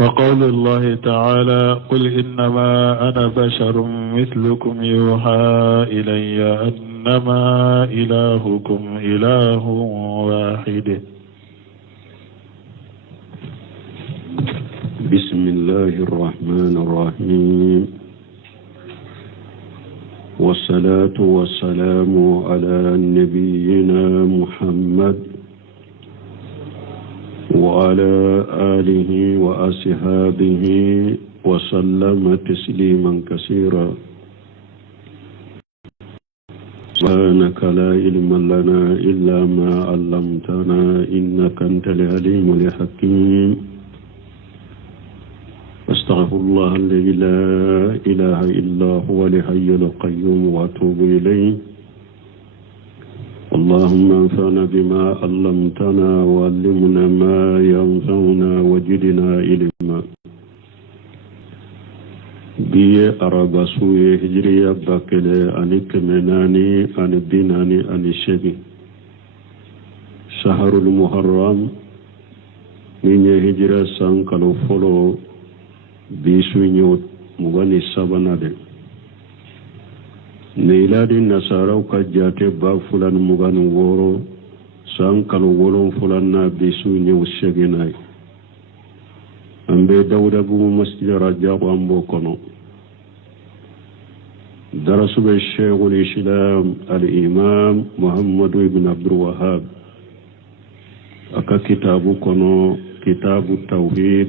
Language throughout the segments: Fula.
وقول الله تعالى قل إنما أنا بشر مثلكم يوحى إلي أنما إلهكم إله واحد. بسم الله الرحمن الرحيم، والصلاة والسلام على نبينا محمد وعلى آله وأصحابه وسلم تسليما كثيرا. سبحانك لا علم لنا إلا ما علمتنا إنك أنت العليم الحكيم. أستغفر الله الذي لا إله إلا هو الحي القيوم وأتوب إليه. اللهم انفعنا بما علمتنا وعلمنا ما ينفعنا وزدنا علما. بي أربع سوية هجرية باكلة أني كمناني أني بناني أني شبي شهر المحرم من هجرة سانكالو فلو بيسوينيو مغاني سابنادي نيلادي نصارى كجاتي با فلان مغاني وورو سانكالو ولون فلان بيسوينيو شغيناي أمبي داودا بو مسجد رجاق أمبو كنو درس بالشيخ الإسلام الإمام محمد بن عبد الوهاب أكا كتابو كنو كتاب التوحيد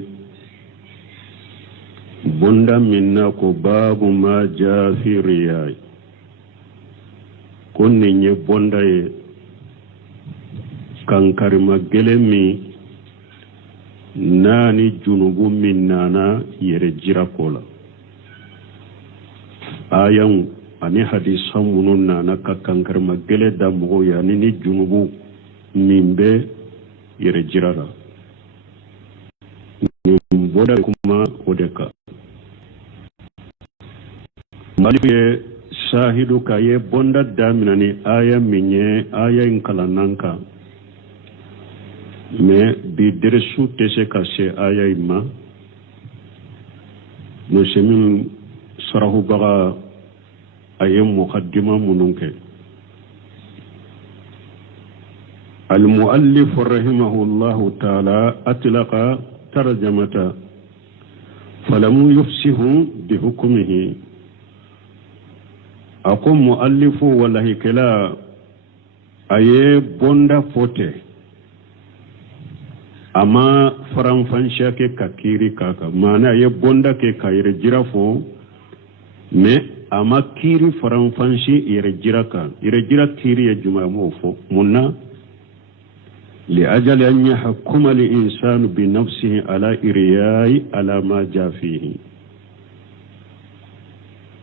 بندا منا باب ما جاء في رياء كن ني بندا كان كريما جلمي ناني جنوب من نانا يرجرا كولا آيان أني حديث همون نانا كان كريما جل دمو يعني ني جنوب من بي يرجرا بودا كما ودكا maliye shahidu ka ye bonda daminani aya minye aya inkalananka me bi deresu tese ka se aya ima muslimin sarahu baga aye muqaddima mununke المؤلف رحمه الله تعالى أطلق ترجمة فلم يفسه بحكمه. أقوم مؤلف والله كلا أيه بوندا فوتي أما فرنفانشا كي كاكيري كاكا مانا أيه بوندا كي كايري جرافو مي أما كيري فرنفانشي يرجرا كا يرجرا كيري يجمع موفو منا لأجل أن يحكم الإنسان بنفسه على إرياء على ما جاء فيه.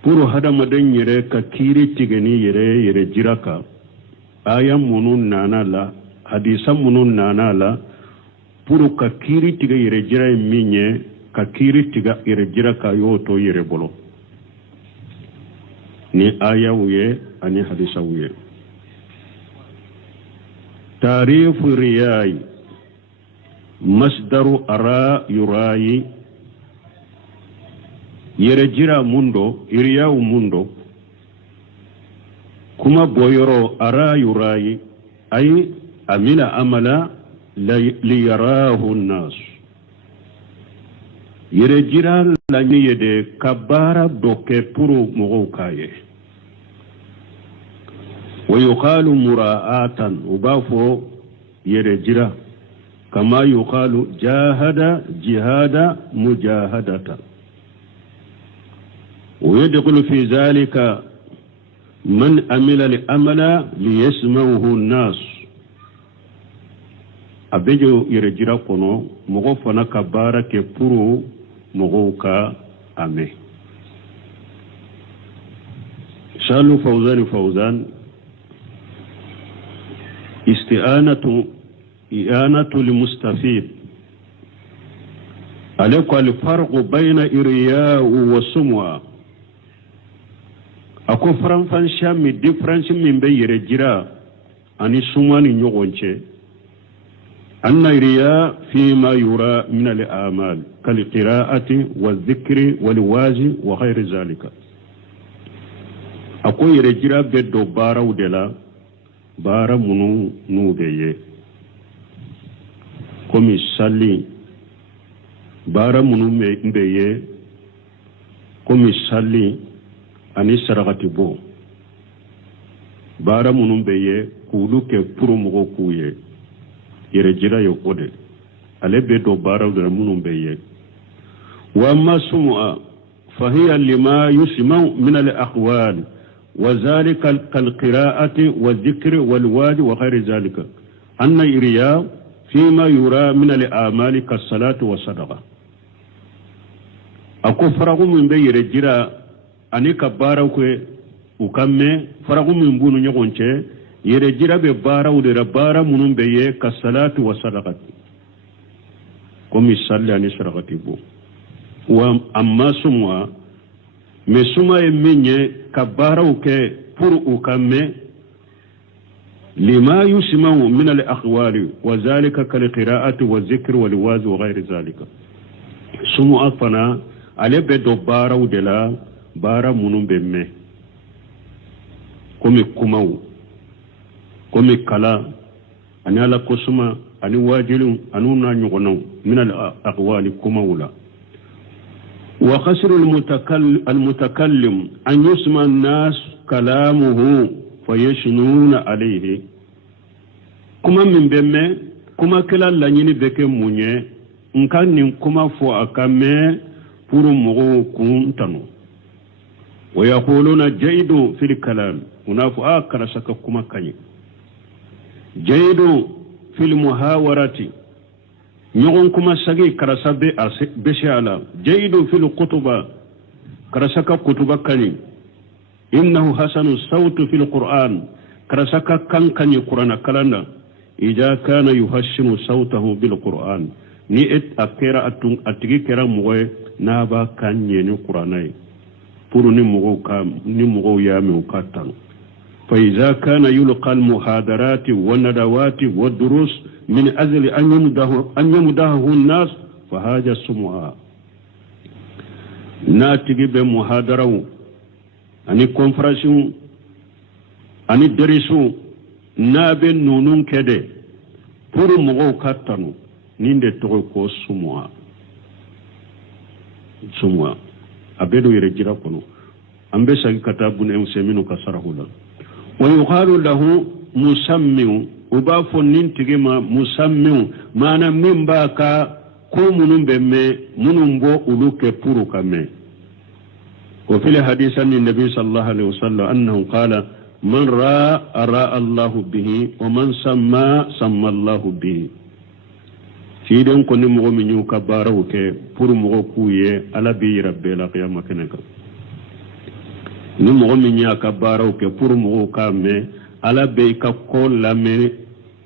puro hada madan yere ka kiri tigani yere jiraka ayan munun nana la hadisan munun nana la puro ka kiri tiga yere jira minye ka kiri tiga yere jiraka yoto yere bolo ni aya wuye ani hadisa wuye. Tarifu riyai masdaru ara yurayi yerejira mundo iriyawu mundo kuma boyoro ara yurayi ay amila amala liyarahu nnas yerejira la yede kabara doke puru mogokaye wa yuqalu muraatan ubafo yerejira kama yuqalu jahada jihada mujahadata. ويدخل في ذلك من عمل العمل ليسمعه الناس. أبجو يرجع كونو مغفنا كبارة كبرو مغوكا أمي. شالو فوزان إعانة لمستفيد. عليك الفرق بين إرياء وسموة. ako franfansha mi difference min be yere jira ani sumani nyogonche أن الرياء فيما يرى من الأعمال كالقراءة والذكر والواز وغير ذلك أقول يرجع بدو بارا ودلا بارا منو نوبيه كمي سالي بارا منو مبيه كمي سالي أني سرغتي بو بارا منو مبيه كولو كبرو مغو كويه يرجع يقول ale be do baraw da munum beye wa ma sum'a fa hiya lima yusma'u min al aqwal wa zalika kal qira'ati wa dhikri wal wadi wa ghayr zalika anna iriya fima yura min al a'mali kas salati wa sadaqa ako faragu min be yirejira ani ka baraw ko ukamme faragu min bunu nyogonche yirejira be baraw de bara munum beye kas salati wa sadaqati komi salli ani sarakati bo wa amma sumwa me suma e menye kabaraw ke pour u kamme lima yusma'u min al aqwali wa zalika kal qira'ati wa dhikr wal waz wa ghayr zalika sumu afana ale be do baraw de la bara munum be me komi kumaw komi kala ani ala kusuma ani wajilun anuna nyugonaw min al aqwali kumawla wa khasr al mutakallim an yusma an-nas kalamuhu fayashnuna alayhi kuma min bemme kuma kala lanyini beke munye nkan nin kuma fo akame puru mugo kuntanu wa yaquluna jaydu fil kalam munafu akara saka kuma kanyi jaydu fil muhawarati nyogon kuma sagi karasa be shala jaydu fil qutuba karasaka kutuba kani innahu hasanu sawtu fil qur'an karasaka kankani qur'ana kalanda ija kana yuhashinu sawtahu bil qur'an ni et akera atun atigi kera moy na ba kanye ni qur'anai puru ni mugo ya mi ukatan فإذا كان يلقى المحاضرات والندوات والدروس من أجل أن يمدحه الناس فهذا السمعة ناتج بمحاضرة أني كونفرنسيون أني درسو نابن نونون كده pour مغو كاتانو نيند توكو سمعة أبدو يرجع كنو أمبسا كتابون أمسمينو كسرهولا ويقال له مسمع وباف ننتجما مسمع ما أنا من باكا كومن بمي منبو أولوك بروك مي وفي الحديث عن النبي صلى الله عليه وسلم أنه قال من راى الله به ومن سمى الله به في دين كن مغمن يكباروك pour مغكوية على بي ربي لا قيامة كنك ni mogo min ya ka baaraw ke pour mogo ka me ala be ka ko lamel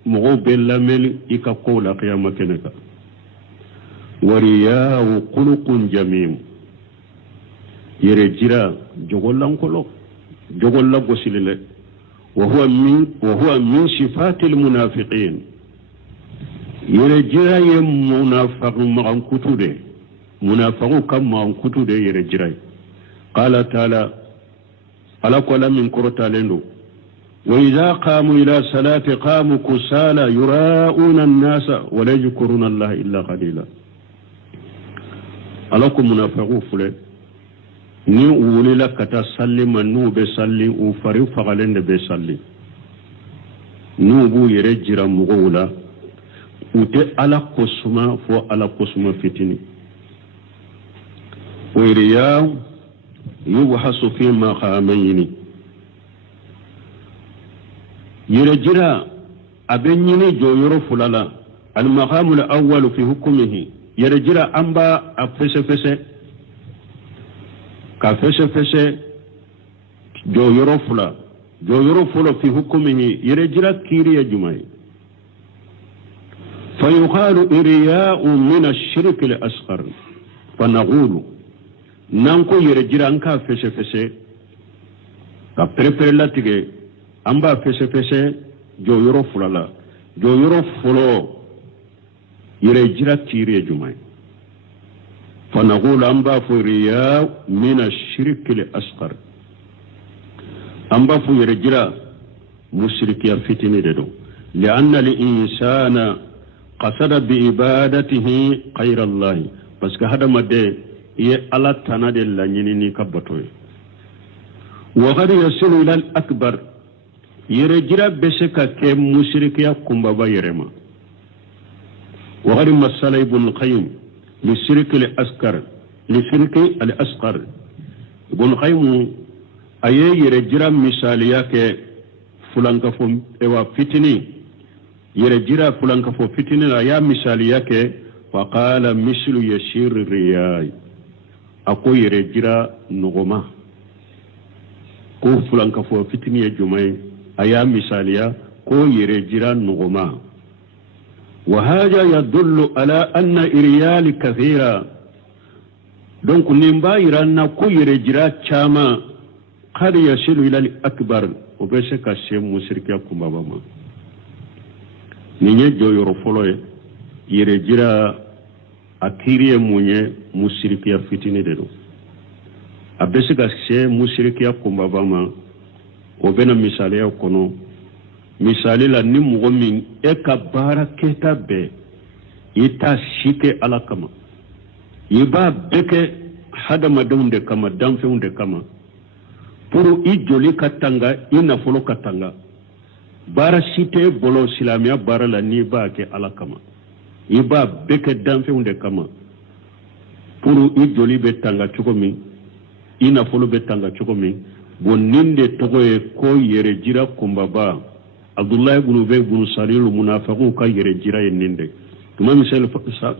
mogo be lamel i ka ko la qiyamah keneka wariya wa quluqun jamim yere jira jogolan kolo jogolla gosilele wa huwa min sifatil munafiqin yere jira ye munafiqu magan kutude munafiqu kam magan kutude yere jira qala ta'ala على كل من كرة لندو وإذا قاموا إلى صلاة قاموا كسالى يراءون الناس ولا يذكرون الله إلا قليلا ألكم منافقون فلان ni wulila kata salli manu be salli u fari fagalende be salli nu bu yere jira mugula ute ala kosuma fo ala kosuma fitini wiriya yubhasu fi maqamayni yere jira abenyini joyoro fulala al maqam al awwal fi hukmihi yere jira amba afese fese ka fese fese joyoro fula fi hukmihi yere jira kiriya jumai فيقال إرياء من الشرك الأصغر فنقول نانكو يرجر أنكا فسي فسي كبريبري لاتيكي أمبا فسي فسي جو يرو فلو yere jira kiri jumai fa naqulu amba fu riya min ash-shirk al-asghar amba fu yere jira mushriki fitini de do li'anna al-insana qasada bi ibadatihi ghayra Allah parce que hada madde ye ala tanade la nyini kabatoy wa qad yasilu ila al-akbar yere jira beseka ke mushrikiya kumbaba yerema wa qad masala ibn qayyim li shirk al-asghar ibn qayyim aye yere jira misaliya ke fulanka fo ewa fitini yere jira fulanka fo fitini la ya misaliya ke fa qala mislu yashir riyai ako yere jira nugoma ko fulanka fo fitini ya jumai aya misaliya ko yere jira nugoma wa hada yadullu ala anna iryal kathira donc nimba iranna ko yere jira chama qad yasilu ila al-akbar obese ka se musirkiya kumbaba ma ninye joyoro foloye yere jira akiriye munye musirkiya fitini de do abese ka se musirkiya kumbaba ma obena misaliya kono misali la ni mugo min e ka bara keta be ita shike alakama yiba beke hadama donde kama danfe unde kama puru i joli katanga ina folo katanga bara site bolo silamiya bara la ni ba ke alakama iba beke danfe unde kama puru i joli be tanga chukomi ina folo be tanga chukomi boninde togoye ko yere jira kumbaba Abdullah ibn Ubay ibn Salil munafiqun ka yere jira yeninde tuma misal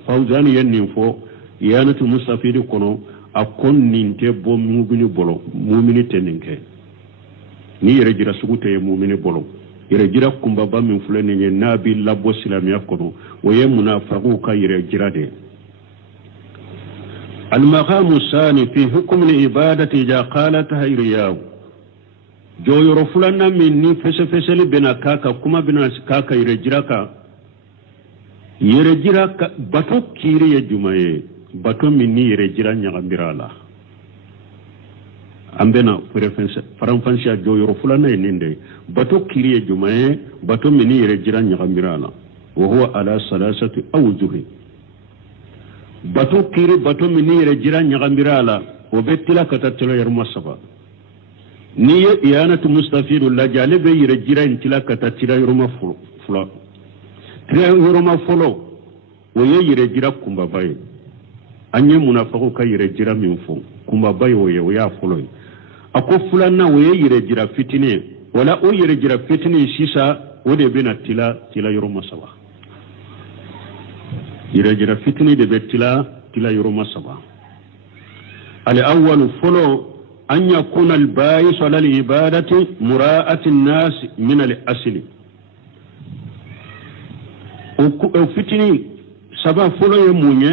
Fawzani yennin fo yanatu mustafidi kono akon ninte bo mumini bolo mumini teninke ni yere jira sugute mumini bolo yere jira kumbaba min fulani ne nabi labo silamiya kono waye munafiqu ka yere jira de المقام الثاني في حكم العبادة إذا قالت هيرياو جو يرفلنا مني فسفسل بنا كاكا كما بنا كاكا يرجراكا باتو كيري يجمعي باتو مني يرجرا نغمبرالا أمبنا فرنفانسيا جو يرفلنا ينندي باتو كيري يجمعي باتو مني يرجرا نغمبرالا وهو على ثلاثة أوجه bato kiri bato mini yere jira nyagambira ala obetila katatelo yaruma saba ni iyanatu mustafidu la jale be yere jira intila katatila yaruma fula tira yaruma folo oye yere jira kumba baye anye munafiqu ka yere jira minfo kumba baye oya folo ako fulana oye yere jira fitine wala o yere jira fitine sisa ode bena tila yaruma saba يرجع فتني دبتلا تلا يروم الصبا. الأول فلو أن يكون الباعث على العبادة مراءة الناس من الأصل. وفتني سبا فلو يموني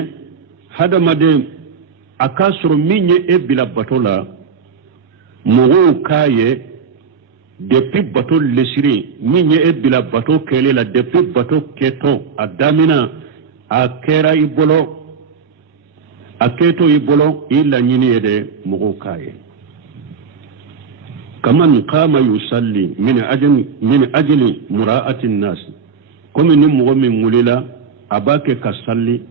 هذا مدام أكاسر مني إبلا بطولا مغو كاية depuis bateau lesiri minye ebila bateau kele la depuis bateau keto adamina akera ibolo aketo ibolo illa nyini yede mugo kaye kaman qama yusalli min ajli mura'ati an-nas comme ni mugo min mulila abake kasalli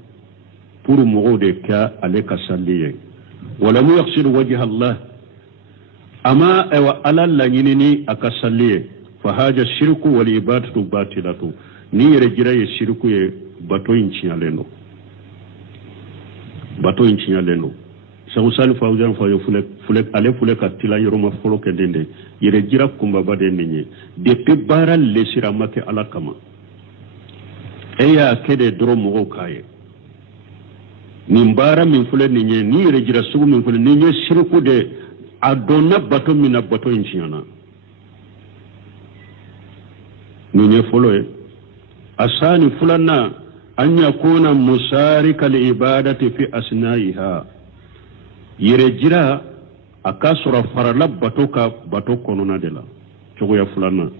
pour mugo de ka ale kasalli wala mu yakhsir wajha Allah ama wa ala la nyini ni akasalli fa haja shirku wal ibadatu batilatu ni yere jira ye shirku ye bato inchialeno sawusal fawjan fayo fule ale fule katila yoroma folo kedende yere jira kumba bade ninye depuis bara lesira make alakama eya kede dro mo kaye nimbara min fule ninye ni yere jira sugu min fule ninye shirku de adona bato mina bato inchiana ninye folo asani fulana أن يكون مشارك العبادة في أثنائها يرجع أكسر فرلا باتوكا باتوكا نونادلا شو يا فلانا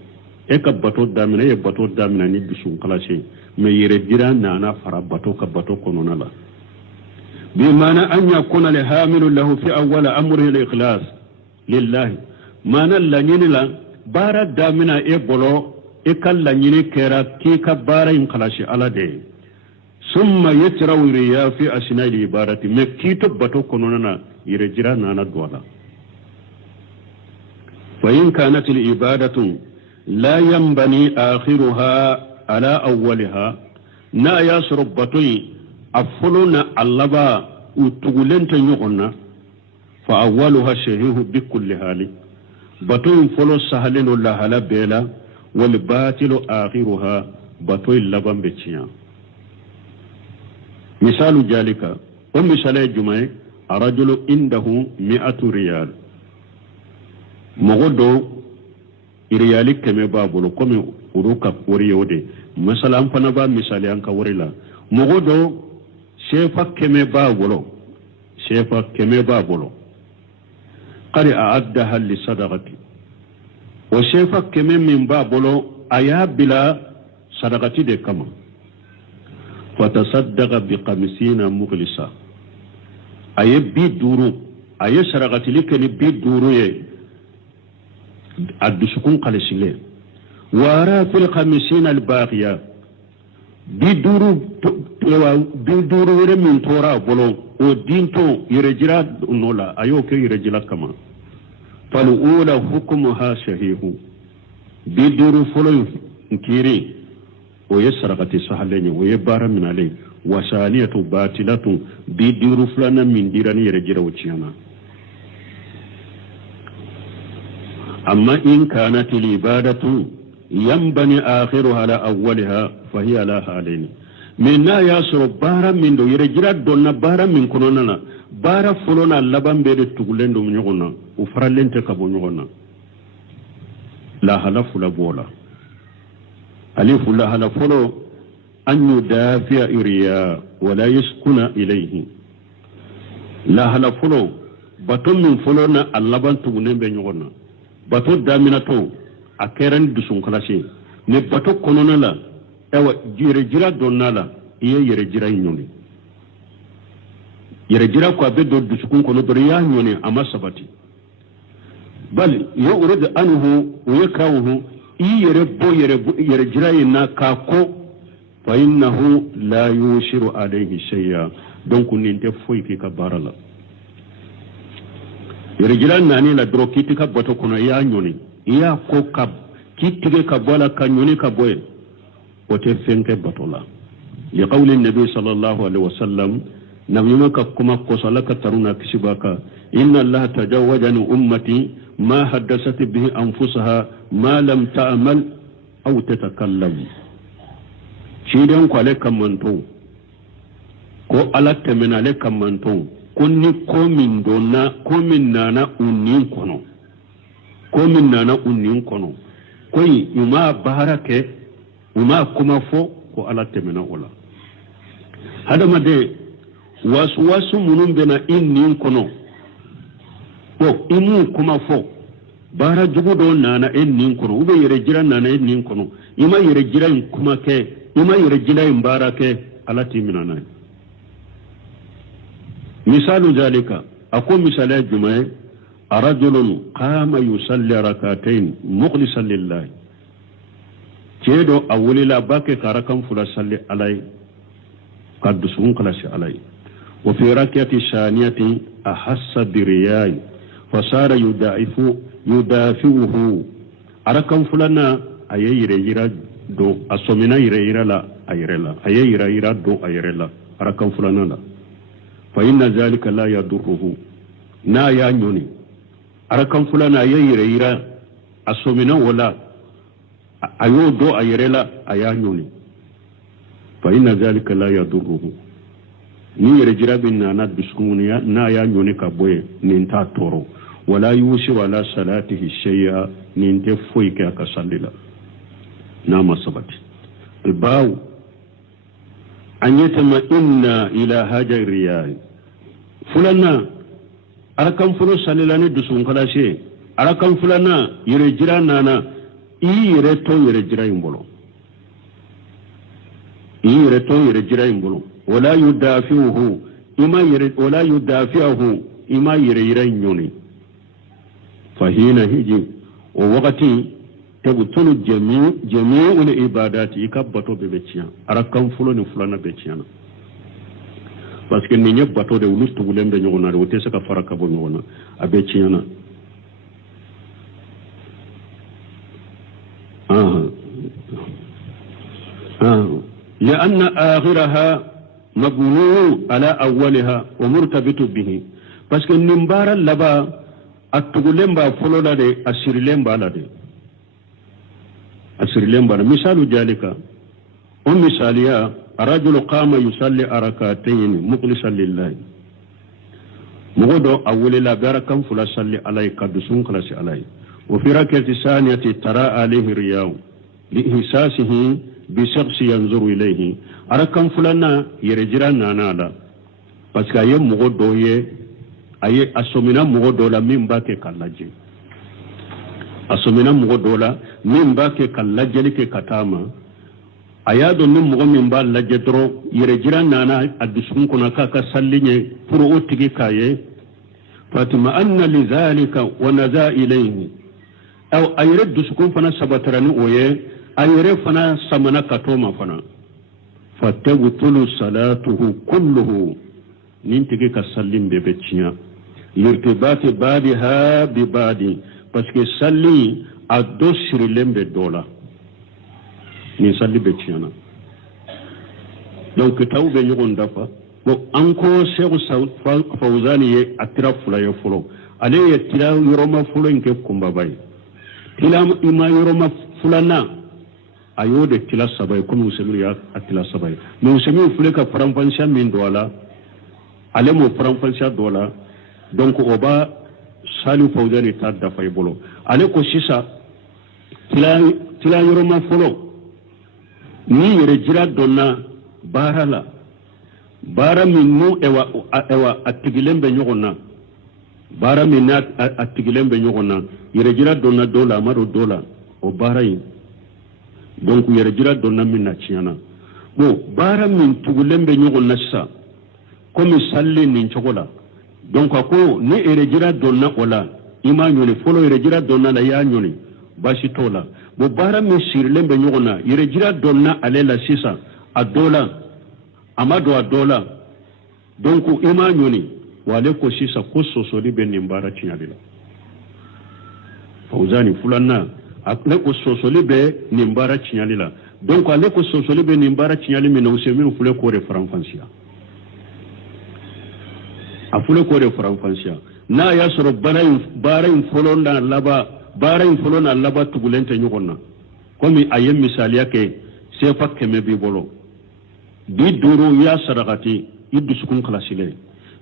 e ka bato damina ye bato damina ni dusun kalashe me yere jira nana fara bato ka bato konona la bi mana an yakuna li hamilu lahu fi awwal amrihi al-ikhlas lillahi mana la nyini la bara damina e bolo e kala nyini kera ki ka bara in kalashe ala de summa yatrawu riya fi asna al-ibadati me kito bato konona na yere jira nana dola fa in kanat al-ibadatu لا ينبني آخرها على أولها نا يسرب بطي أفلنا اللبا وتغلن تنيغنا فأولها شهيه بكل حال بطي فلو سهلين الله لا بيلا والباطل آخرها بطي اللبا بتيا مثال ذلك ومثال الجمعة رجل عنده 100 ريال مغدو iriyali keme ba bolo komi uruka wori yode masala an fana ba misali an ka wori la mogodo shefa keme ba bolo qari a'addaha li sadaqati wa shefa keme min ba bolo aya bila sadaqati de kama fatasaddaqa bi 50 mughlisa aye bi duru aye sadaqati likeni bi duru ye الدسكون قلسلة وراء في 50 الباقية بدورو من تورا بلو ودينتو يرجلا نولا أيوك يرجلا كما فالأولى حكمها شهيه بدورو فلو كيري ويسرقت سهلين ويبار من عليه وثانية باطلة بدورو فلان من ديران يرجلا وشيانا أما إن كانت العبادة ينبني آخرها على أولها فهي لا حالين من لا يسر بارا من دو يرجل دون بارا من كنوننا بارا فلونا لبن بيد تقولين دو منيغونا وفرالين تكبو نيغونا لا حلف لا بولا ألف لا حلف أن يدافع إرياء ولا يسكن إليه لا حلف بطن من فلونا اللبن تقولين بنيغونا bato daminato a keren dusun kalashe ne bato konona la ewa yere jira donna la iye yere jira nyoni yere jira ko be do dusukun kono do ya nyoni ama sabati bal yo urid anhu wa yakrahu yere jira ina ka ko fa innahu la yushiru alayhi shay'a donc ninte foy fi ka barala yirjilan nani la dro kitika boto kono ya nyoni ya ko kab kitige ka bola ka nyoni ka boye wote fenke batola li qawli nabi sallallahu alaihi wasallam nabiyuma ka kuma ko salaka taruna kisibaka inna allaha tajawwaja li ummati ma haddathat bihi anfusaha ma lam ta'mal aw tatakallam cidan ko le kamanto ko alatte menale kamanto kunni komin nana unnin kono koyi uma barake uma kuma fo ko ala temena ola hadama de wasu munun bena innin kono ko imu kuma fo bara jugo do nana innin kono ube yere jira nana innin kono ima yere jira kuma ke ima yere jira barake ala timina nai مثال ذلك أقول مثال الجمعة رجل قام يصلي ركعتين مخلصا لله كيدو أولي لا باكي كاركم فلا صلي عليه قد سون كلاش عليه وفي ركعة الثانية أحس برياء فصار يدافعه أركم فلنا أييرا دو أسومنا يريرا لا أيرلا أييرا دو أيرلا أركم فلنا لا فإن ذلك لا يضره نا يا نوني أركم فلان أييرا أسومنا ولا أيودو أيرلا أيا نوني فإن ذلك لا يضره ni rejira bin na biskuniya na ya nyoni ka boye nin ta toro wala yushi wala salatihi shay'a nin te foi ka sallila na masabati albaw an yatama inna ila hajar riyai fulana arakan fulo salilani dusun kalashe arakan fulana yere jira nana yere to yere jira imbolo yere to yere jira imbolo wala yudafiuhu ima yere wala yudafiuhu ima yere yere nyoni fahina hiji o wakati tabutulu jami'ul ibadati ikabbato bebeciya arakan fulo ni fulana beciyana parce que ni ñe bato de wulustu gulembe ñogona de wote saka faraka bo ñogona abeciyana لأن آخرها مبني على أولها ومرتبط به parce que nimbara laba atugulemba folo la de asirilemba la de asirilemba misalu jalika misaliya الرجل قام يصلي ركعتين مخلصا لله مغدو أول لا بركم فلا صلي عليه قدسون خلاص عليه وفي ركعة الثانية ترى عليه رياء لإحساسه بشخص ينظر إليه أركم فلنا يرجعنا نالا بس كأي مغدو أي أسمنا مغدو لا من باك كلاجي أسمنا مغدو لا من باك كلاجي لك كتاما ayado num mo min bal la jedro yere jiran nana addusun kuna kaka sallinye pour otigi kaye fatima anna lidhalika wa naza ilayhi aw ayre dusukun fana sabatarani oye ayre fana samana katoma fana fatawtulu salatuhu kulluhu nintigi ka sallim be becciya yirtibati badiha bi badi parce que salli addo sirilembe dola ni salli becciana donc taw be ñogon dafa bon encore cheikh saoud fawzani ye atira fula ye fulo ale ye tira yoroma fulo nke kumba bay tila ima yoroma fulana ayode tila sabay comme usemi ya atila sabay mais usemi fule ka faranfancia min dola ale mo faranfancia dola donc oba sali fawzani ta dafa e bolo ale ko sisa tila yoroma fulo ni yere jira donna barala bara min nu ewa atigilembe nyogona bara min atigilembe nyogona yere jira donna dola maro dola o barai donc yere jira donna min na chiana bo bara min tugulembe nyogona sa comme salli ni chokola donc ako ni yere jira donna ola ima nyoni folo yere jira donna la ya nyoni bashi tola bo bara mi sirlembe nyogona yere jira donna alela sisa adola amado adola donc ima nyoni wale ko sisa ko sosoli be nimbara chinyadila fawzani fulana akle ko sosoli be nimbara chinyalila donc ale ko sosoli be nimbara chinyali mi no semi fule ko re franfancia afule ko re franfancia na ya soro bara in folonda laba bara in folona laba tugulente nyogonna komi ayem misali yake sefa keme bi bolo bi duru ya saragati iddu sukun khalasile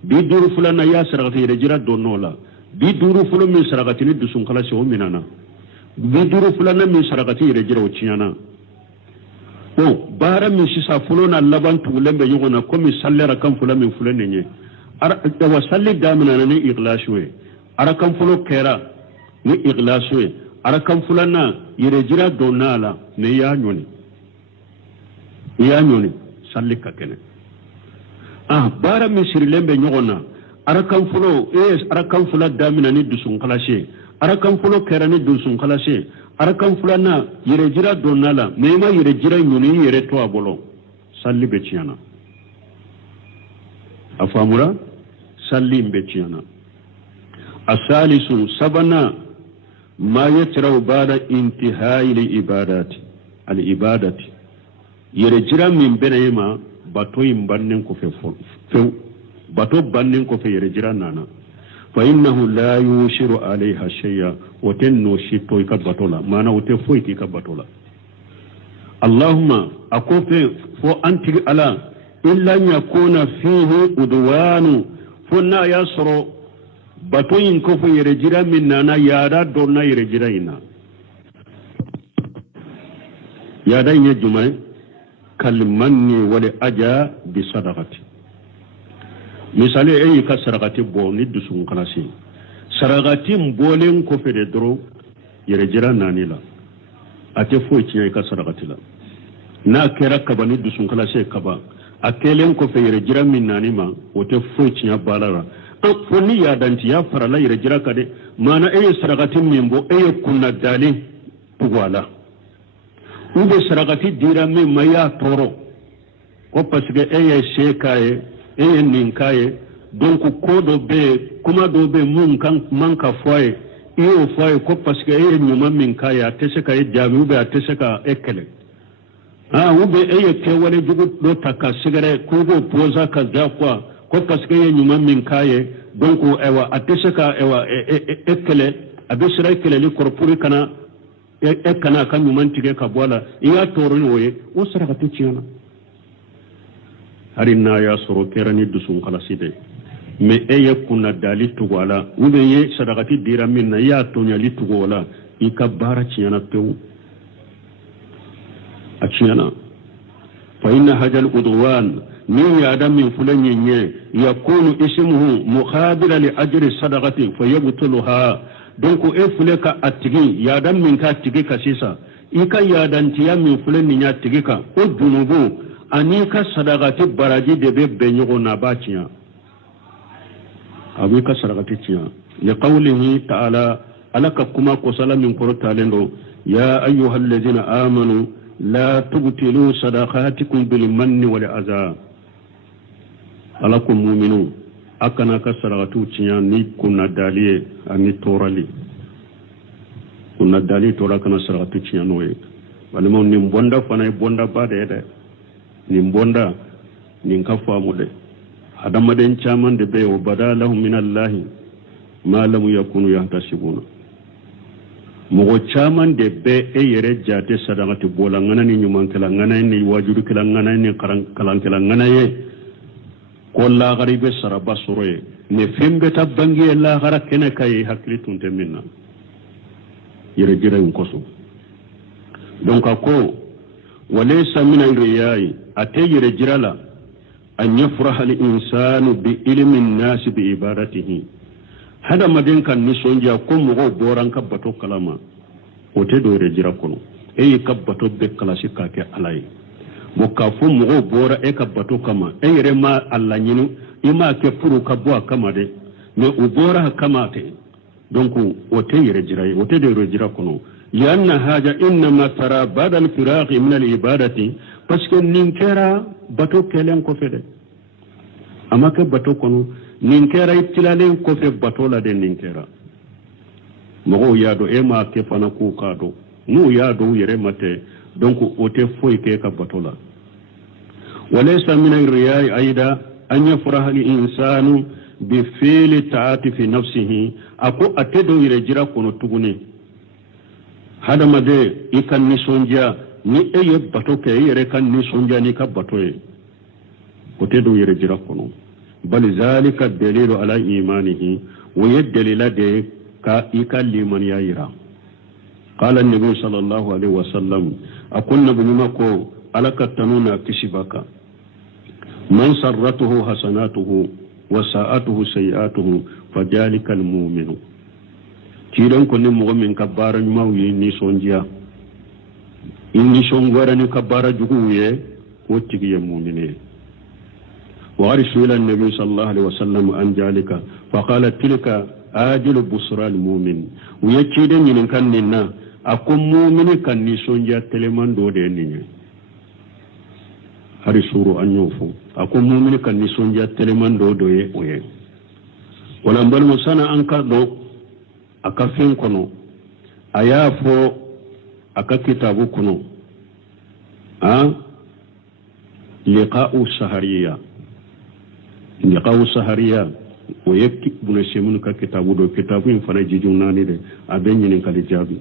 bi duru fulana ya saragati rejira donola bi duru fulo mi saragati ni dusun khalasi o minana bi duru fulana mi saragati rejira o chiana o bara mi sisa fulona laban tugulembe nyogonna komi sallera kam fulana mi fulane nye ara wa salli damina ni iglaswe ara kam fulo kera ni iglaswe arakan fulana yere jira donala ne ya nyoni salli ka kene bara misiri lembe nyogona arakan fulo arakan fula damina ni dusun kalashe arakan fulo kera ni dusun kalashe arakan fulana yere jira donala me ma yere jira nyoni yere to abolo salli be ciana afamura salli be ciana asalisu sabana ما يترى بعد انتهاء العبادات يرجع من بينهما باتو يمبنن كوفي باتو بنن كوفي يرجع نانا فإنه لا يشير عليها شيئا وتنو شيتو يكبتولا مانا وتفوي يكبتولا اللهم أكوفي فو أنت على إلا يكون فيه عدوان فنا يسرو bato yin kofo yere jira min nana yada donna yere jira ina yada yin jumai kalmanni wale aja bi sadaqati misali ayi ka sadaqati bo ni dusun kalasi sadaqati mbolen ko fede dro yere jira nani la ate foyi tiɲa i ka sarakati la n'a kɛra kaba ni dusunkalase kaba a kɛlen kɔfɛ yɛrɛ jira min nani ma o tɛ foyi tiɲa baara la fo ni yadantiya farala yɛrɛ jira ka de maana e ye sarakati min bɔ e ye kunna dalen tugu a la u bɛ sarakati dira min ma i y'a tɔɔrɔ ko parce que e ye se k'a ye e ye nin k'a ye donc ko dɔ bɛ yen kuma dɔ bɛ yen mun man ka fɔ a ye i y'o fɔ a ye ko parce que e ye ɲuman min k'a ye a tɛ se ka e jaabi ou bien a tɛ se ka e kɛlɛ ou bien e ye kɛwale jugu dɔ ta ka sɛgɛrɛ k'u b'o posa ka ja quoi ko parce que e ye ɲuman min k'a ye donc ayiwa a tɛ se ka ayiwa e kɛlɛ a bɛ siran e kɛlɛli kɔrɔ pour e kana a ka ɲuman tigɛ ka bɔ a la i y'a tɔɔrɔ ni o ye o sarakati tiɲɛna hari n'a y'a sɔrɔ kɛra ni dusunkalasi de mais e ye kunna dali tugu a la ou bien ye sarakati dira min na i y'a tɔɲali tugu o la i ka baara tiɲɛna pewu a tiɲɛna fa inna hajal udwan min yaada min filɛ nin ye yakunu ismuhu muqabila li ajri sadaqati fa yabtuluha donc e filɛ ka a tigi yaada min ka tigi ka sisan i ka yaadantiya min filɛ nin y'a tigi kan o junubu ani ka sadaqati baraji de bɛ bɛn ɲɔgɔn na a b'a tiɲɛ a b'i ka sadaqati tiɲɛ li qawlihi ta'ala ala ka kuma kɔsala min kɔrɔtalen don ya ayyuhal ladhina amanu la tubtilu sadaqatikum bil manni wal adha ala ko mu'minu akana ka sadaqatu tiɲɛ ni kunna daliye ani torali kunna dali tora kana sadaqatu tiɲɛ n'o ye walima nin bonda fana ye bonda ba de ye dɛ nin bonda nin ka faamu dɛ adamaden caman de bɛ yen o bada lahum min allahi ma lam yakunu yahtasibuna mɔgɔ caman de bɛ e yɛrɛ jate sadaqati bɔla ŋana ni ɲumankɛla ŋana ni wajurukɛla ŋana ni kalankɛla ŋana ye ko lahara i bɛ saraba sɔrɔ ye mais fɛn bɛ taa bange ye lahara kɛnɛ ka ye hakili tun tɛ min na yɛrɛ jira in kɔsɔn donc a ko walaysa min al-riya'i a tɛ yɛrɛ jira la an yafraha al-insanu bi ilmi an-nas bi ibadatihi hadamaden kan nisɔndiya ko mɔgɔw bɔra an ka bato kalama o tɛ don yɛrɛ jira kɔnɔ e y'i ka bato bɛɛ kalasi k'a kɛ ala ye bon k'a fɔ mɔgɔw bɔra e ka bato kama e yɛrɛ ma a laɲini i m'a kɛ pour ka bɔ a kama dɛ mais u bɔra a kama tɛ donc o tɛ yɛrɛ jira ye o tɛ don yɛrɛ jira kɔnɔ لأن هذا إنما ترى بعد الفراغ من العبادة parce que nin kɛra bato kɛlen kɔfɛ dɛ a ma kɛ bato kɔnɔ nin kɛra i tilalen kɔfɛ bato la de nin kɛra mɔgɔw y'a dɔn e m'a kɛ fana k'u k'a dɔn n'u y'a dɔn u yɛrɛ ma tɛ donc o tɛ foyi kɛ ka bato la وليس من الرياء أيضا أن يفرح الإنسان بفعل الطاعة في نفسه أكو أتدو يرجع كونو تغني هذا ما ده يكن نسونجا ni e ye bato kɛ e yɛrɛ ka nisɔndiya n'i ka bato ye o tɛ don yɛrɛ jira kɔnɔ bali zalika dalilu ala imanihi o ye dalila de ye ka i ka limaniya yira qala nabi sallallahu alaihi wasallam a ko nabi ɲuman ko ala ka tanu n'a kisi b'a kan man sarratuhu hasanatuhu wa sa'atuhu sayi'atuhu fa dhalika almu'minu ciiden ko ni mɔgɔ min ka baara ɲumanw ye nisɔndiya nisɔn wɛrɛ ni ka baara juguw ye o tigi ye mumini ye وقال سئل النبي صلى الله عليه وسلم عن ذلك فقال تلك آجل بشرى المؤمن ويكيد من كان لنا أكون مؤمن كان نسونجا تلمان دو ديني هذه سورة أن يوفو أكون مؤمن كان نسونجا تلمان دو دوي وي ولم بل مسانا أنكر دو أكفين كنو أيافو أكا كتابو كنو لقاء السهرية لقاء السهرية ويكتب بنسيمون كتابو دو كتابو فنجي جوناني دي أبين ينكالي جابي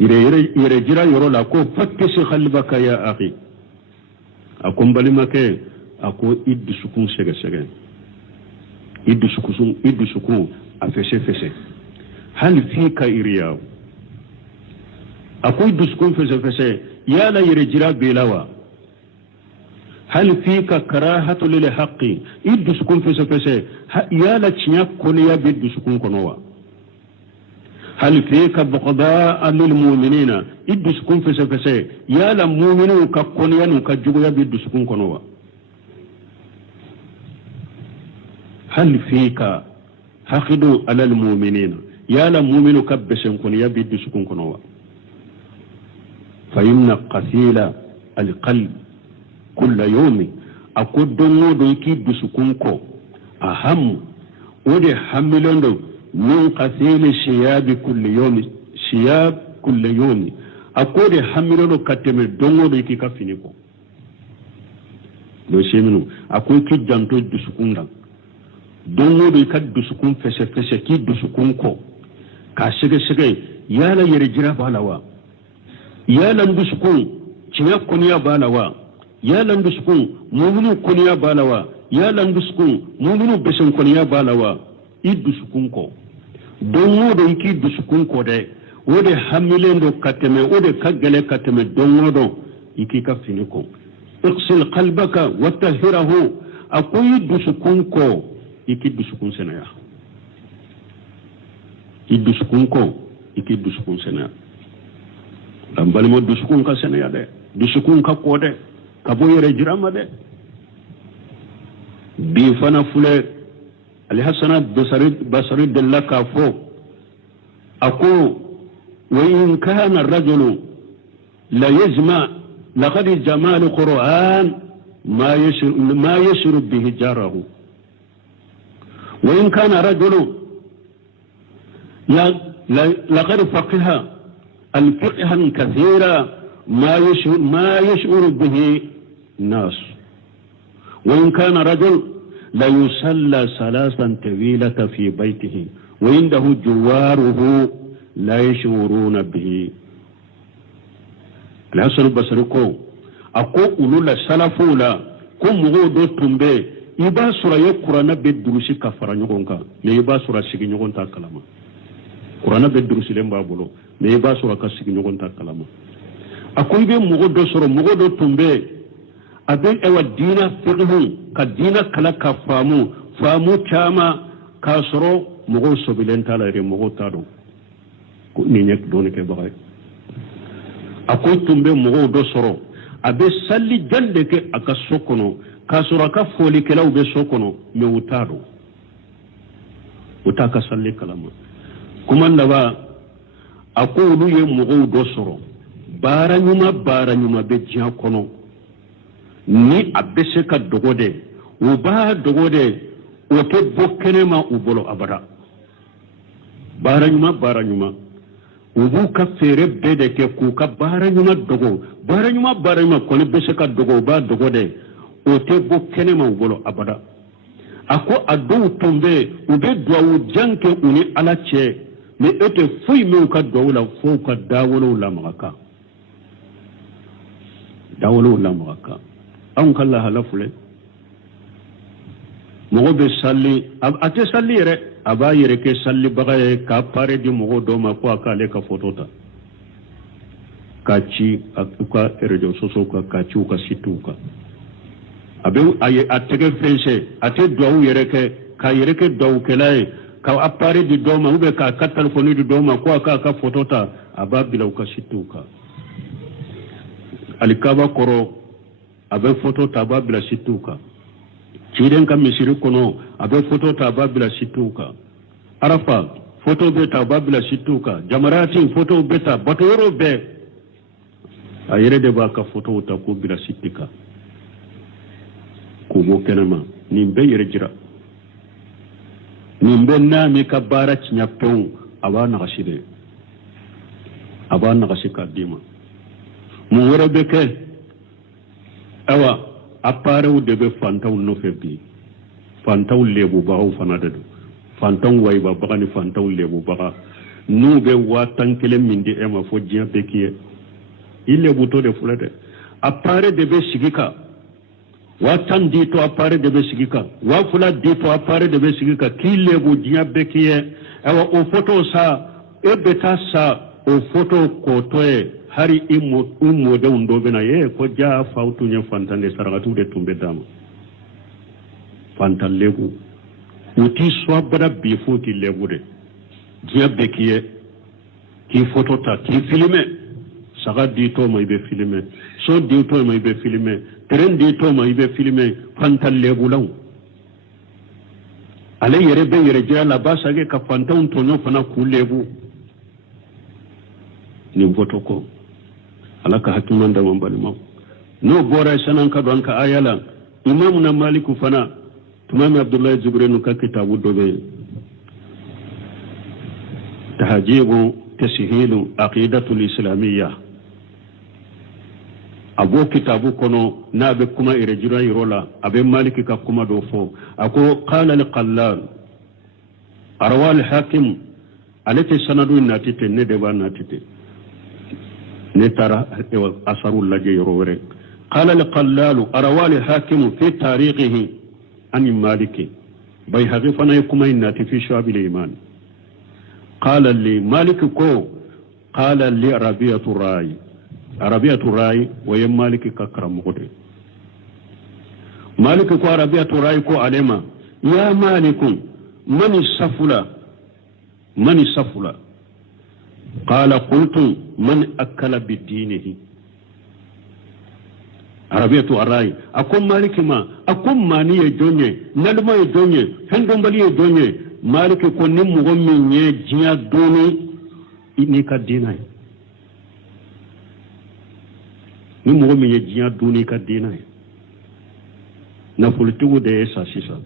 إذا جرى يرو لكو فكس خلبك يا أخي أكون بلمك أكو إد سكون سيغا سيغا إد سكون أفسي فسي هل فيك إرياو أكو إد سكون فسي فسي يا لا يرجرى بلاوا هل فيك كراهة للحق إد سكون فسي فسي يا لا تشنيا كونيا بيد سكون كنوا hal fika buqdaa lil mu'minina iddusukun fese yala mu'minu ka koniyanu ka juguya biddusukun kono wa hal fika haqidu ala al mu'minina yala mu'minu ka besen koniya biddusukun kono wa fa inna qasila al qalb kull yawmi akodongo do ki dusukun ko aham wode hamilondo min qasili shiyab kulli yawmi shiyab kulli yawmi akode hamilondo kateme dongo do ki kafini ko do sheminu akoy ki janto dusukunda dongo do ka dusukun fese ki dusukun ko ka shige yala yere jira balawa yala dusukun cinya koniya balawa yala dusukun mu'minu koniya balawa yala dusukun mu'minu besen koniya balawa idusukun ko dongo do iki dusukun ko de wode hamilendo kateme wode kagale kateme dongo do iki ka fini ko iqsil qalbaka wa tahhirahu akoy dusukun ko iki dusukun senaya idusukun ko iki dusukun senaya dambali mo dusukun ka senaya de dusukun ka ko de ka boyere jirama de bi fana fule الحسن بصري دلك فوق أقول وإن كان الرجل لا يجمع لقد جمال القرآن ما يشرب به جاره وإن كان رجل لقد فقه الفقه كثيرا ما يشعر به الناس وإن كان رجل لا يصلى صلاة طويلة في بيته وعنده جواره لا يشعرون به الحسن البصري كو أكو أولولا سلفولا كم مغودو تنبي إبا سورة يقرأنا بالدروسي كفر نيغونكا نيبا سورة سيغي نيغون تا كلاما قرآنا بالدروسي لنبا بولو نيبا سورة كسيغي نيغون تا كلاما أكو إبا مغودو سورة مغودو تنبي abin ewa dina fiqhu ka dina kala ka famu chama ka soro mugo sobilen tala re mugo tado ko ni nek doni ke bagay akoy tumbe mugo do soro abe salli jande ke aka sokono ka soro ka foli ke law be sokono me utado utaka salli kalama kuma ndaba akolu ye mugo do soro baranyuma be jiya kono ni abese ka dogode u ba dogode o te bokkene ma u bolo abada baranyuma ubu ka fere bede ke ku ka baranyuma ko ne bese ka dogo ba dogode o te bokkene ma u bolo abada ako adu tumbe ube duwa janke uni alache ne ete fuy mi ka dawla fo ka dawolo la maka an kalla halafule mogo be salli ate salli yere aba yere ke salli bagaye ka pare di mogo do ma ko akale ka fotota kachi akuka erejo soso ka situka abe aye atege fense ate do yere ke do kelay ka apare di do ma ube ka telefoni di do ma ko aka fotota aba bilaw ka situka alikaba koro abe foto taba bila situka ciren kam misiri kono abe foto taba bila situka arafa foto be taba bila situka jamarati foto beta batoro be ayere de baka foto ta ko bila sitika ko mo kenama nimbe yere jira nimbe na mi kabara cinyapon abana gashide abana gashika dima mu wara beke awa apparew debe fantaw no febi fantaw lebu baaw fanada fantaw wayba bagani fantaw lebu baga nu be watan kele mindi ema fo jiya bekiye ille buto de fulade appare debe sigika watan dito appare debe sigika wa fula dito appare debe sigika kille bu jiya bekiye awa o photo sa e beta sa o photo ko toye hari ummo de undo bena ye ko ja fawtu nya fantande saragatu de tumbe dama fantal lebu uti swabara bi foti lebu de jiya bekiye ki photo ta ki filme saga di to mai be filme so di to mai be filme tren di to mai be filme fantal lebulau ale yere be yere jira la basa ge ka fantan to no fana ku lebu ni photo ko alaka hakiman da man bali mau no bora sanan ka don ka ayala imam na maliku fana tumami abdullah jibril ka kitabu dobe tahjibu tashihilu aqidatul islamiyya abo kitabu kono na be kuma irejira irola abe maliki ka kuma do fo ako qala al qallal arwa al hakim alati sanadu natite ne de ba natite ne tara asarul laje yorore qala al qallal arwa al hakim fi tarihihi an maliki bay hagifana kuma inati fi shu'ab al iman qala li malik ko qala li rabiyatu rai arabiyatu rai wayan maliki kakram gode maliki ko arabiyatu rai ko alema ya malikun man safula qala qultu man akala bidinihi arabiyatu rai akum maliki ma akum mani ye jonye nalma ye jonye hendombali ye jonye maliki ko nimmo gommi nye jiya doni ni ka dinai ni mɔgɔ min ye diɲɛ dunni ka diinɛ ye nafolotigiw de ye sa sisan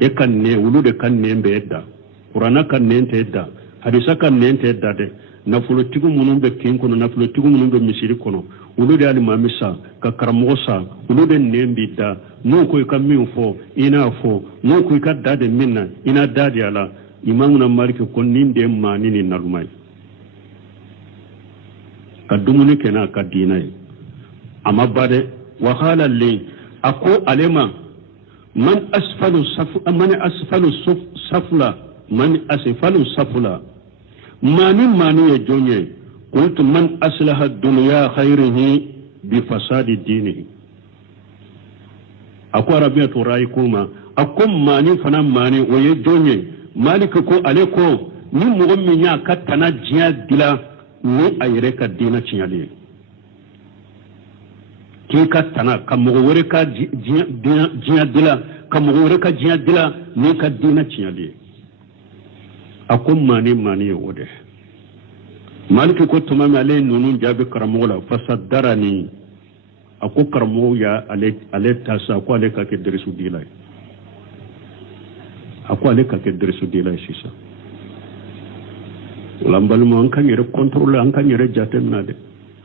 e ka nɛn olu de ka nɛn bɛ da kuranna ka nɛn tɛ da hadisa ka nɛn tɛ da dɛ nafolotigi minnu bɛ kin kɔnɔ nafolotigi minnu bɛ misiri kɔnɔ olu de alimami sa ka karamɔgɔ sa olu de nɛn bi da n'u ko i ka min fɔ i n'a fɔ n'u ko i ka da de min na i n'a da de a la imamu na maliki ko nin de ye maani ni naluma ye ka dumuni kɛ n'a ka diinɛ ye amma bade wa qala li ako alema man asfalu safla mani ya jonye qultu man aslaha dunya khayrihi bi fasadi dinihi ako arabiyatu rai kuma akum mani fana mani waye jonye malik ko ale ko ni mo min ya katana jiya dila ni ayre ka dina cinyali ki ka tana ka mɔgɔ wɛrɛ ka diɲɛ dila ka mɔgɔ wɛrɛ ka diɲɛ dila ni ka diinɛ tiɲɛli ye a ko maani ye o de maliki ko tuma min ale ye ninnu jaabi karamɔgɔ la fasadarani a ko karamɔgɔ ya ale ta sa ko ale ka kɛ derisu dila ye a ko ale ka kɛ derisu dila ye sisan o la n balima an ka n yɛrɛ contrôler an ka n yɛrɛ jateminɛ dɛ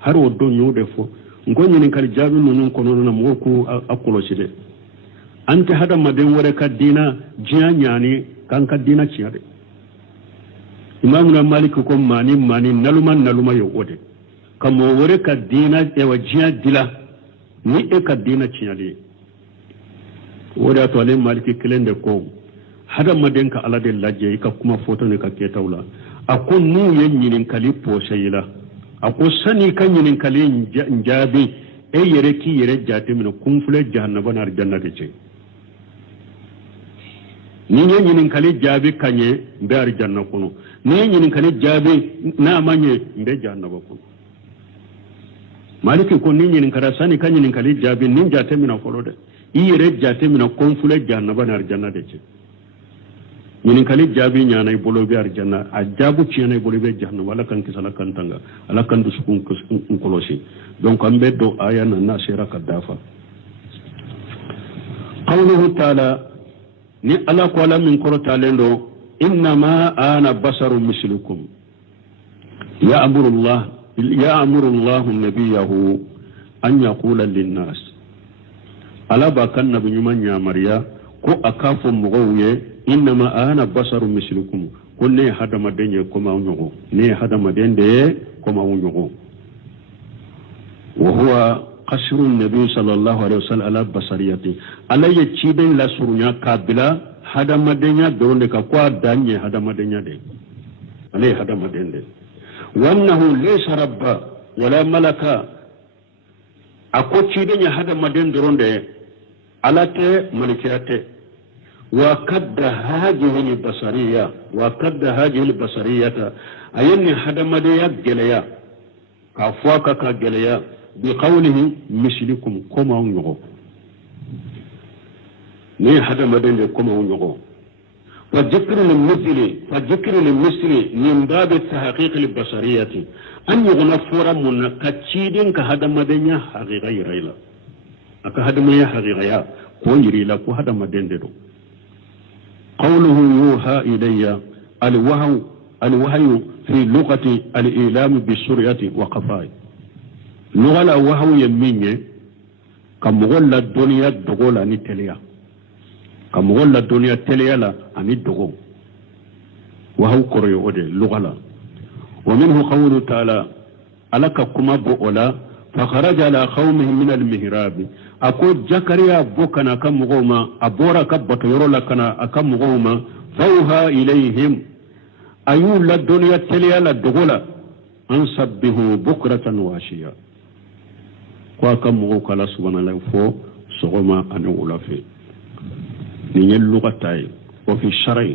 hari o don n y'o de fɔ ngo ɲininkali jaabi ninnu kɔnɔna na mɔgɔw k'u a kɔlɔsi dɛ an tɛ hadamaden wɛrɛ ka diinɛ diɲɛ ɲaani k'an ka diinɛ tiɲɛ dɛ imamuna maliki ko maani naluma ye o de ka mɔgɔ wɛrɛ ka diinɛ diɲɛ dila ni e ka diinɛ tiɲɛli ye o de y'a to ale maliki kelen de ko hadamaden ka ala de lajɛ i ka kuma fɔtɔ ni ka kɛtaw la a ko n'u ye ɲininkali pɔsɛ i la a ko sani ka ɲininkali jaabi e yɛrɛ k'i yɛrɛ jateminɛ kun filɛ jahannaba ni arijanna de cɛ ni ye ɲininkali jaabi ka ɲɛ n bɛ arijanna kɔnɔ ni ye ɲininkali jaabi n'a ma ɲɛ n bɛ jahannaba kɔnɔ maliki ko ni ɲininkara sani ka ɲininkali jaabi ni jateminɛ fɔlɔ dɛ i yɛrɛ jateminɛ kun filɛ jahannaba ni arijanna de cɛ ɲininkali jaabi ɲana i bolo bɛ arijanna a jaabu tiɲɛna i bolo bɛ jahannama ala kan kisi ala kan tanga ala kan dusukun kɔlɔsi donc an bɛ don aya na n'a sera ka dafa qawluhu taala ni ala ko ala min kɔrɔtalen don innama ana basaru mislukum ya'muru allahu nabiyahu an yaqula linnas ala ba kan nabi ɲuman yamariya ko a k'a fɔ mɔgɔw ye innama ana basaru mislukum ko ne hadamaden ye comme aw ɲɔgɔn ne hadamaden de ye comme aw ɲɔgɔn wa huwa qasru nabi sallallahu alaihi wasallam ala basariyati ala ye ciden la surunya kabila hadamadenya dɔrɔn de ka ko a dan ye hadamadenya de ale ye hadamaden de wannahu laysa rabba wala malaka a ko ciden ye hadamaden dɔrɔn de ala tɛ malikiya tɛ وكد هذه البصرية ayanni hadamadeya geleya ka fuaka ka geleya bi qawlihi mislikum koma unyogo ne hadamaden de koma unyogo wa dhikru lil misli min bab at-tahqiq al-basariyati an yughna fura mun kaccidin ka hadamaden ya haqiqa yiraila aka hadamaden ya haqiqa ko yirila ko hadamaden de do qawluhu yuha ilayya الوحي في لغة الإعلام بالسرعة وقفاء لغة الوحي يميني كمغول الدنيا دغول عن التليا كمغول الدنيا التليا لا عن الدغول وهو كوريو أودي لغة لا ومنه قوله تعالى ألك كما بؤلا فخرج على قومه من المهراب أقول زكريا بوكنا كمغوما أبورا كبت يرولا كنا أكمغوما فوها إليهم أيو لا الدنيا تليا لا دغولا أن سبه بكرة واشيا وكم وكلا سبحان الله فو سغما أن أولافي نيل لغتاي وفي الشرع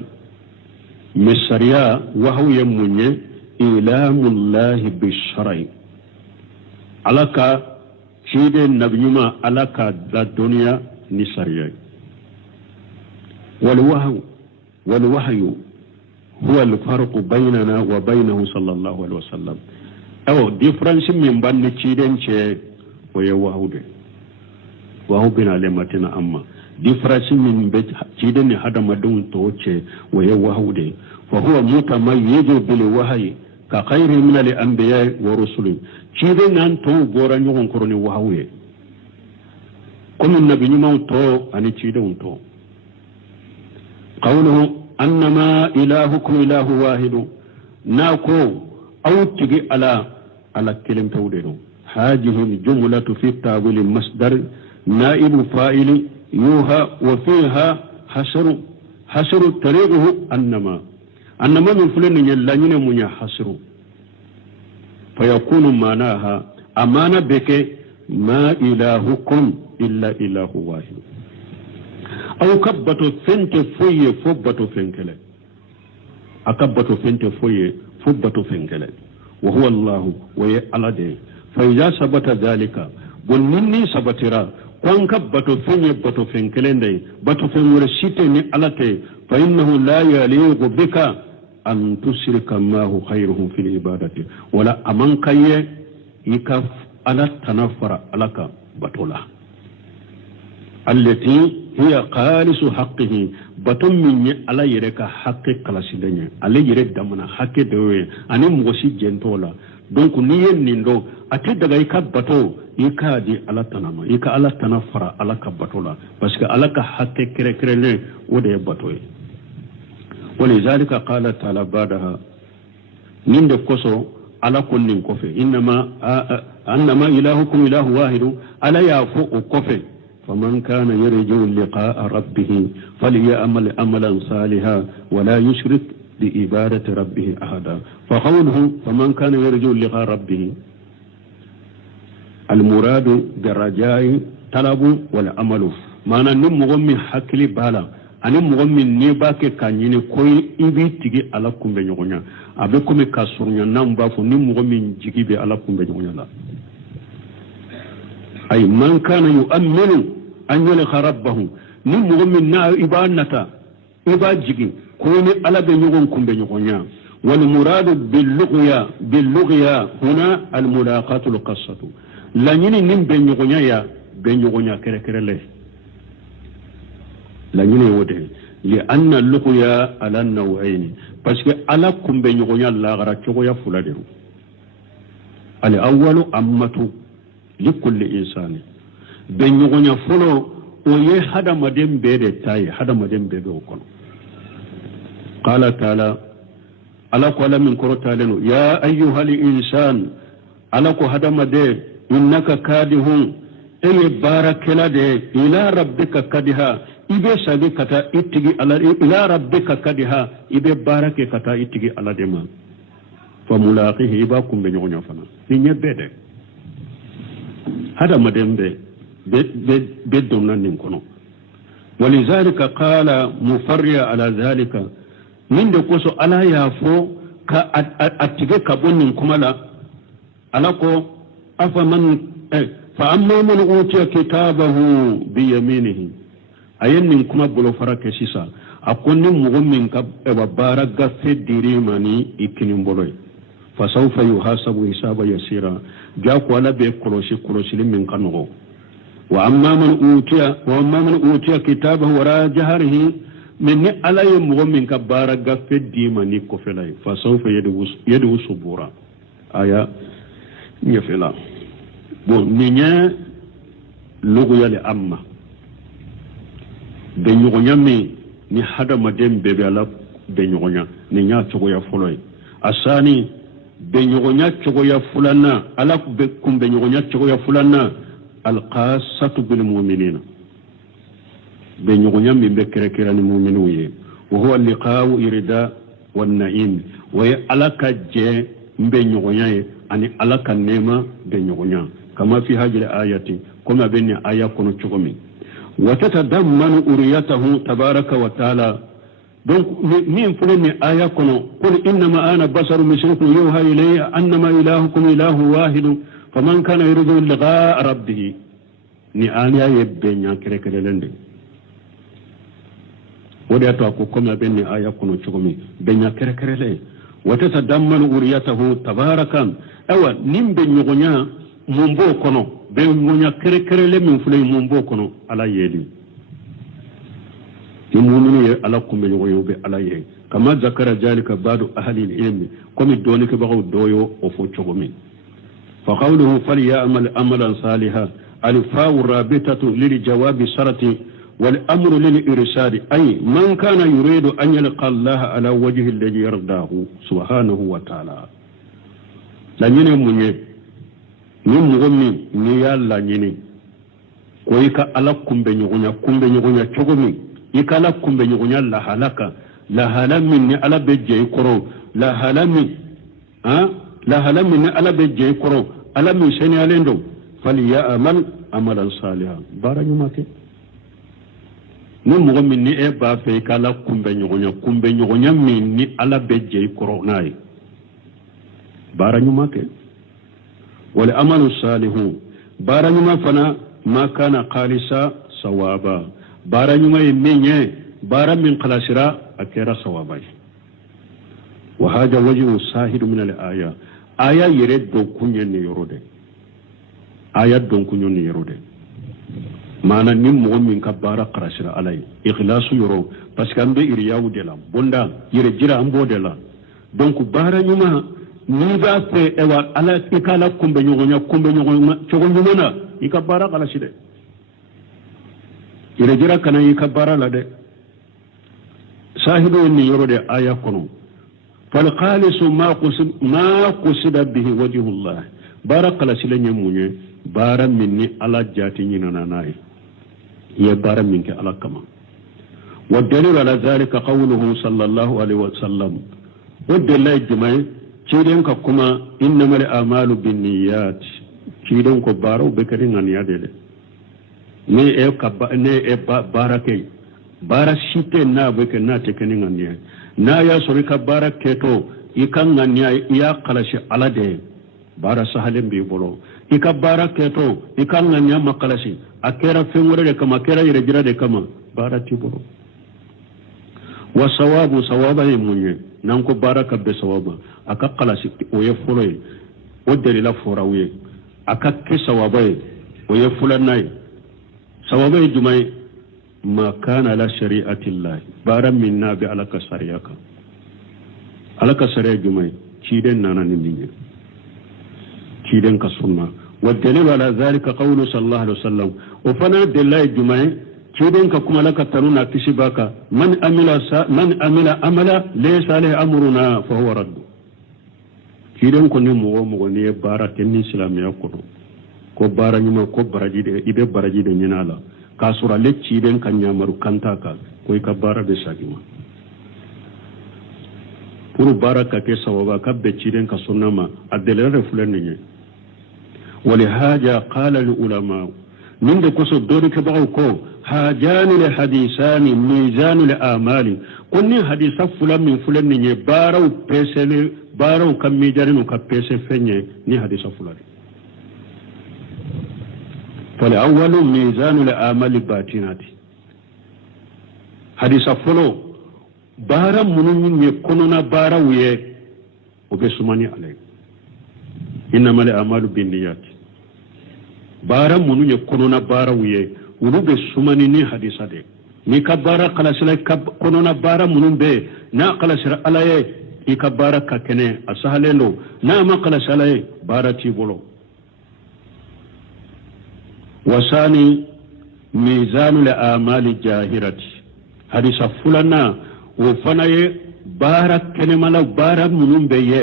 مسريا وهو يمني إعلام الله بالشرع علىك شيد النبيما علىك لا الدنيا نسريا والوحي هو الفرق بيننا وبينه صلى الله عليه وسلم أو difference من بين تشيدن شيء ويوهود وهو بين علمتنا أما difference من بين تشيدن هذا مدون توجه ويوهود فهو متميز بالوحي كغير من الأنبياء ورسل تشيدن أن تو بوران يوم كروني وهوي كم النبي ما تو أن تشيدن تو قوله أنما إلهكم إله واحد ناكو أو تجي على كلمة تودينه هذه الجملة في التاويل المصدر نائب فاعل يوها وفيها حشر طريقه أنما من فلان يلانين من يحشر فيكون معناها أمانة بك ما إلهكم إلا إله واحد أو كبتو فنت فوي فبتو فنكله أكبتو فنت فوي فبتو فنكله وهو الله ويعلده فإذا ثبت ذلك ونني ثبترا كون كبتو فني بتو فنكله دي بتو فنور شيتني علته فإنه لا يليق بك أن تشرك ما هو خيره في العبادة ولا أمان كي يكف على تنفر عليك بطولا التي هي خالص حقه بطن من على يرك حق كلاسيدنيا على يرك دمنا حق دوي أنا موسي جنتولا donc niyen nindo ate daga ika bato ika di ala tanama ika ala tanafara ala ka batola parce que ala ka hakke kere kere le ode bato ولذلك قال تعالى بعدها نند كوسو على كل كوفي انما الهكم اله واحد الا يفوق كوفي فمن كان يرجو لقاء ربه فليعمل عملا صالحا ولا يشرك بإبادة ربه أحدا فقوله فمن كان يرجو لقاء ربه المراد بالرجاء طلب والعمل معنى نمغمي حكلي بالا أنا مغمي نيباك كانيني كوي إبي تيجي على كم بنيونا أبيكم كاسرنا نمبافو نمغمي جيجي بي على كم بنيونا أي من كان يؤمن أن يلقى ربه نمغمي نا إبانتا إبا جيجي كوني على بنيوغن كم بنيوغنيا والمراد باللغيا هنا الملاقات القصة لانيني نم بنيوغنيا كره له لانيني وده لأن اللغيا على النوعين بس على كم بنيوغنيا لا غرا تشوغيا فلادرو الأول أمته لكل إنسان بنيوغنيا فلو ويه هذا مدين بيدي تاي هذا مدين بيدي وكونو قال تعالى ألك من كرتالين يا أيها الإنسان ألك هدم دي إنك كادح أي بارك لدي إلى ربك كدها إبه سادي كتا إتجي على إلى ربك كدها إبه بارك كتا إتجي على دما فملاقيه إباكم بنيونا فنا إني بيدي هذا مدين بدون ننكنو ولذلك قال مفرع على ذلك من دكوسو ألا يافو ka atige ka bonnin kuma la alako afa man fa amma man utiya kitabahu bi yaminihi ayennin kuma bolo fara ke sisa akonni mugo min ka bara gafe dirimani ikinin boloy fa sawfa yuhasabu hisaba yasira ja ko ala be kolosi min kanogo wa amma man utiya kitabahu wara jaharihi min ala mugo min ka bara gafe dimani ko felay fa sawfa yadu subura aya nyefela bon ninya lugu yale amma be nyogonya mi ni hada madem bebe ala be nyogonya ni nya chogo ya foloy asani be nyogonya chogo ya fulana ala be kumbe nyogonya chogo ya fulana alqasatu bil mu'minina be nyogonya mi be kere ni mu'minu ye wa huwa liqa'u irida wan na'im wa alaka je be nyogonya ye ani alaka nema be nyogonya kama fi hajil ayati kuma benni aya kono chogomi وتتضمن أريته تبارك وتعالى donc min fulani aya kono qul innama ana basaru mislukum yuha ilayya annama ilahukum ilahu wahid faman kana yuridu liqa'a rabbih ni aya yebbe nya kere lende wodi ato ko koma benni aya kono chogomi be nya kere le وتتضمن أريته تبارك awa nimbe nyogonya mumbo kono be ngonya kere le min fulay mumbo kono ala yedi يمونني علىكم بيوبي عليه كما ذكر ذلك بعض أهل العلم كم دونك بغوا دويو وفوتشومي فقوله فليعمل عملا صالحا الفاء رابطة للجواب شرط والأمر للإرشاد أي من كان يريد أن يلقى الله على وجه الذي يرضاه سبحانه وتعالى لن ينمي من مغمي نيال لنيني ويكا علىكم بيوغنيا تشومي ikala kumbe nyonya la halamin ni ala beje koro la halamin ni ala beje koro ala min shani alendo fali ya amal amalan salihan bara nyumake ni mugo min ni e ba fe ikala kumbe nyonya min ni ala beje koro nai bara nyumake wal amalu salihu bara nyuma fana ma kana qalisa sawaba bara nyuma yemenye bara min qalasira akera sawabai wa hada wajhu sahidu min al aya yere do kunye ne yorode aya don kunyo ne yorode mana nim mo min ka bara qalasira alai ikhlasu yoro parce que ambe iriyawu de la bonda yere jira ambo de la donc bara nyuma ni ba fe ewa ala ikala kumbe nyogonya chogonya na ikabara qalaside ire jira kana yi kabbara la de sahibu ni yoro de aya kono fal khalisu ma qusida bihi wajhullah baraka la silenya munye bara minni ala jati nyina nanai ye bara minke ala kama wa dalil ala zalika qawluhu sallallahu alaihi wasallam wadalla jama'i ciden ka kuma innamal a'malu binniyat ciden ko baro be kadin an yadele ne e barake bara shite na beke na tekeni ngania na ya sori ka barake to ikan ngania ya kalashi alade bara sahalen bi bolo ika barake to ikan ngania makalashi akera fengore de kama akera yere jira de kama bara ti bolo wa sawabu sawaba munye nan ko baraka be sawaba aka kalashi o ye folo ye o delila forawe aka ke sawaba o ye fulanai sawabai jumai ma kana la shari'atillahi baran minna bi alaka sariyaka alaka sariya jumai ciden nana nindinya ciden ka sunna wa dalil ala zalika qawlu sallallahu alaihi wasallam wa fana dallai jumai ciden ka kuma laka taruna kishibaka man amila amala laysa alaihi amruna fa huwa radd ciden ko ni mo ne bara tenni islamiya ko bara nyuma ko baraji de ibe baraji de nyinala kasura lecci den kan nyamaru kanta ka ko ka bara be sagima pour baraka ke sawaba ka be ci den ka sunnama adelere fulan ni wali haja qala al ulama min de ko so dori ke bawo ko hajani li hadisani mizanu li amali konni hadisa fula min fula ni baraw pesele baraw kam mi jarinu ka pese fenye ni hadisa fula fal awwalu mizanul amali batinati hadisa fulo bara munun ni konona baraw ye obesumani alay innamal a'malu binniyat bara munun ni konona baraw ye ulube sumani ni hadisa de ni kabara kalasila konona bara munun be na kalasira alaye i kabara kakene asahalendo na ma kalasala ye bara tibolo wasani mizanul a'mali jahirati hadisa fulana wo fana ye bara kenemala bara munun be ye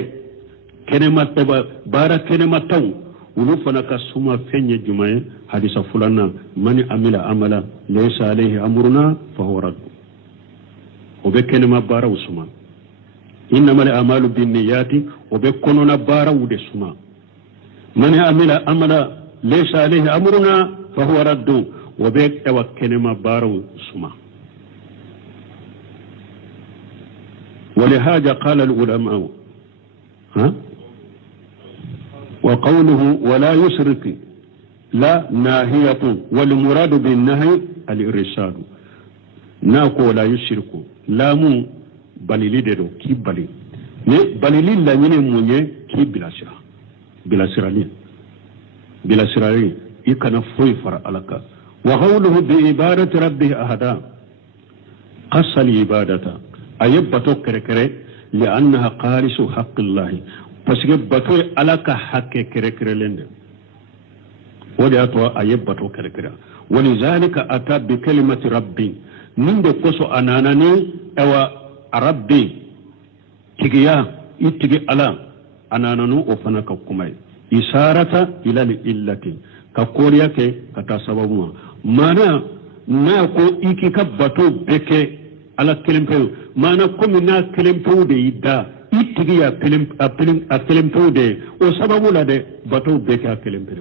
kenema bara kenema taw ulu fana ka suma fenye jumaye hadisa fulana mani amila amala laysa alayhi amruna fa huwa radd obe kenema bara usuma innamal a'malu binniyati obe konona bara wude suma mani amila amala laysa alayhi amruna fa huwa radd obe tawa kenema bara usuma ولهذا قال العلماء وقوله ولا يشرك لا ناهية والمراد بالنهي الإرشاد ناكو لا يشرك لا مو بليلي دو كي بلي بليلي لا يني مونيه كي بلا سرالي يكنا فوي فر علىك وقوله بعبادة ربه أهدا قص العبادة أيبتو كركري لأنها قارس حق الله parce que bato alaka hakke kere lende wodi atwa ayebbato kere walidhalika ata bi kalimati rabbi ninde koso ananani ewa rabbi tigiya itigi ala anananu o fana ka kumay isarata ila illati ka koriya ke kata sababu mana na ko iki ka bato beke ala kelempe mana ko mina kelempe de idda itigi ya kelempe o sababu la de bato beke a kelempe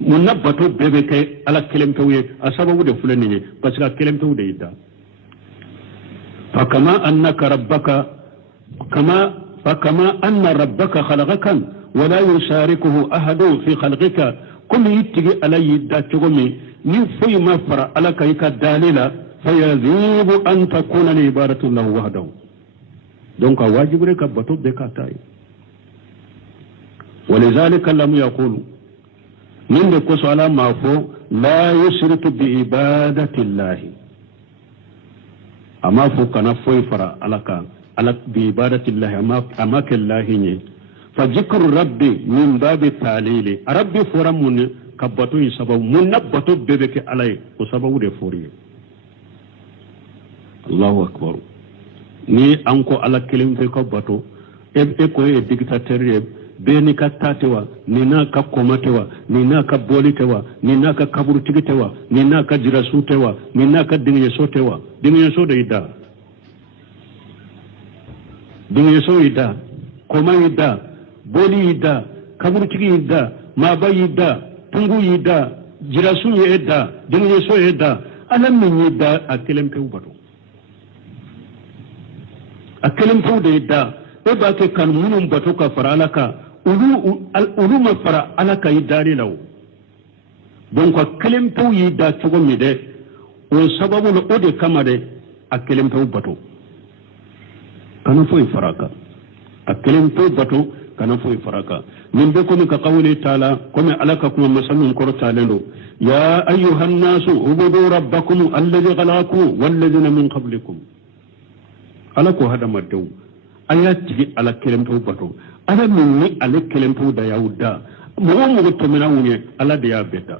munna bato beke ala kelempe a sababu de fulani parce que kelempe de idda fakama annaka rabbaka fakama anna rabbaka khalaqakan wala yusharikuhu ahadun fi khalqika kullu itigi ala yidda chogomi ni fuy ma fara ala kayka dalila fayazibu an takuna li ibadatu lahu wahdahu donc wajibu rek bato be ka tay ولذلك لم يقول من كوس على ما فو لا يشرك بعبادة الله أما فو كان فو فرا على بعبادة الله أما كالله فذكر ربي من باب التعليل ربي فرا من كبتو يسبب من نبتو ببك عليه وسبب رفوري الله أكبر ni anko ala kelim fe ko bato ko e dictateur be ni ka tatewa ni na ka komatewa ni na ka bolitewa ni na ka kaburu tigitewa ni na ka jirasutewa ni na ka dinye sotewa dinye so de ida dinye so ida koma ida boli ida kaburu tigi ida maba ida tungu ida jirasu ida dinye so ida ala min ida akelem fe bato akelin fauda yadda e ba ke kan munun bato ka fara alaka ulu ma fara alaka yi dare lawo don ko akelin fau yi da tugo mi de o sababu na ode kama de akelin fau bato kana fo faraka akelin fau bato kana fo faraka min be ko ka qawli taala kuma alaka kuma masalun kor talendo ya ayyuhan nasu ubudu rabbakum alladhi khalaqakum wal ladina min qablikum ala ko hada madau aya tigi ala kelemto bato ala minni ala kelemto da yauda mo to mena wunye ala da ya beta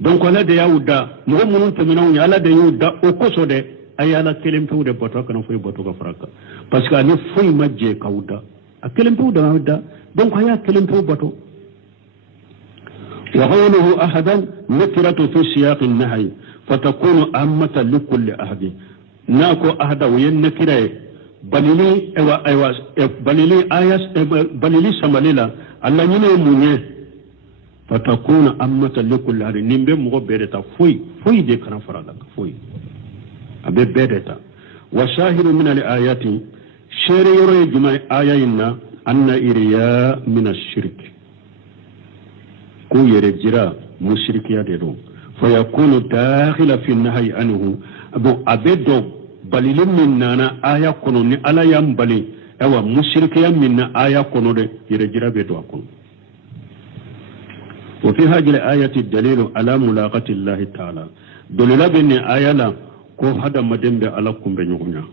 donc ala da yauda mo to mena wunye ala da yauda o koso de aya ala kelemto de bato kana fo bato ka fraka parce que ani fo majje kauda a kelemto da yauda donc aya kelemto bato wa qawluhu ahadan nakiratu fi siyaq an-nahy fatakunu ammatan likulli ahadin nako ahada wayen nakiraye balili ewa balili ayas balili samalila alla nyine munye fatakuna ammatan likulli hari nimbe mo bere ta foy de kana farada foy abe bedeta wa shahiru min al ayati shere yoro juma ayayinna anna iriya min ash-shirk ko yere jira mushrikiya de do fa yakunu dakhila fi an-nahyi anhu abedo balilum min nana aya kono ni ala yam bali ewa mushrikiya min aya kono de yere jira bedo akon وفي هذه الآية الدليل على ملاقاة الله تعالى دليل بأن آية لا كو هذا مدن بألكم بنيوغنا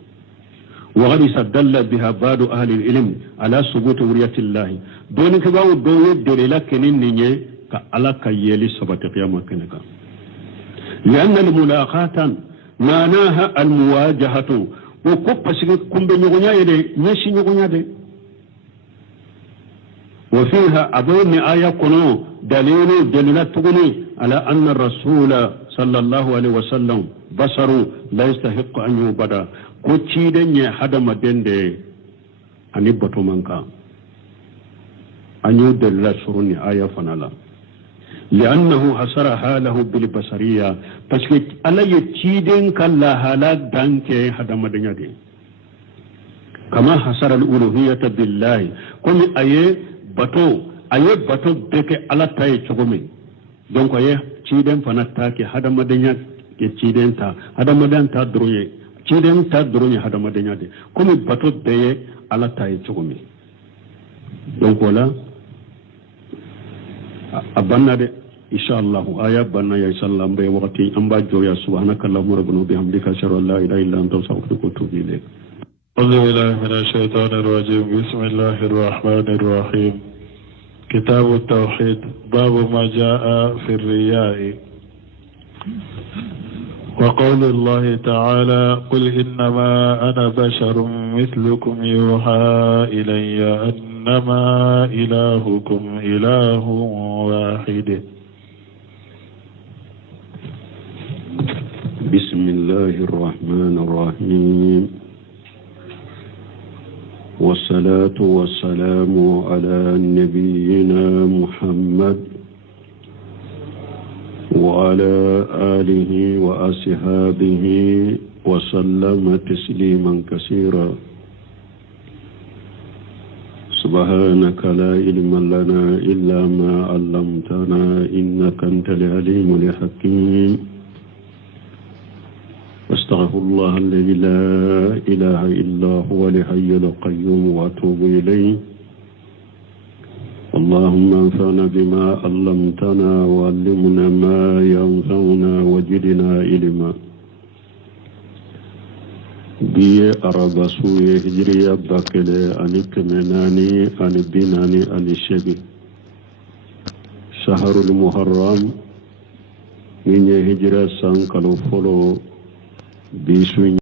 وغد استدل بها بعض أهل العلم على ثبوت ورية الله دون كباو دون دليل كنين نيني كألا كيالي سبت قيامة كنكا لأن الملاقاة معناها المواجهة وكوب بسكم بنيوغنا يدي نشي نيوغنا دي وفيها أبون آية كنو دليل تغني على أن الرسول صلى الله عليه وسلم بصر لا يستحق أن يبدا كوتشيدن يحدى مدين دي أن يبطو منكا أن يدل سرني آية فنالا لأنه حصر حاله بالبصرية فسكت ألا يتشيدن كلا حالات دانك حدى مدين دي كما حصر الألوهية بالله كم آية bato aye bato beke ala taye chogome donc aye chiden fana take hada madanya ke chiden ta hada madan ta droye chiden ta droye hada madanya de comme bato beye ala taye chogome donc wala abanna de inshallah aya banna ya sallam be wakati amba joya subhanakallahumma rabbana bihamdika ashhadu an la ilaha illa anta astaghfiruka wa atubu ilayk أعوذ بالله من الشيطان الرجيم بسم الله الرحمن الرحيم كتاب التوحيد باب ما جاء في الرياء وقول الله تعالى قل إنما أنا بشر مثلكم يوحى إلي أنما إلهكم إله واحد بسم الله الرحمن الرحيم والصلاة والسلام على نبينا محمد وعلى آله وأصحابه وسلم تسليما كثيرا سبحانك لا علم لنا إلا ما علمتنا إنك أنت العليم الحكيم أستغفر الله الذي لا إله إلا هو الحي القيوم وأتوب إليه اللهم انفعنا بما علمتنا وعلمنا ما ينفعنا وزدنا علما بي أربع سوية هجرية باكلة أني كمناني أني بناني أني شبي شهر المحرم من هجرة سانكالو فلو بيسوين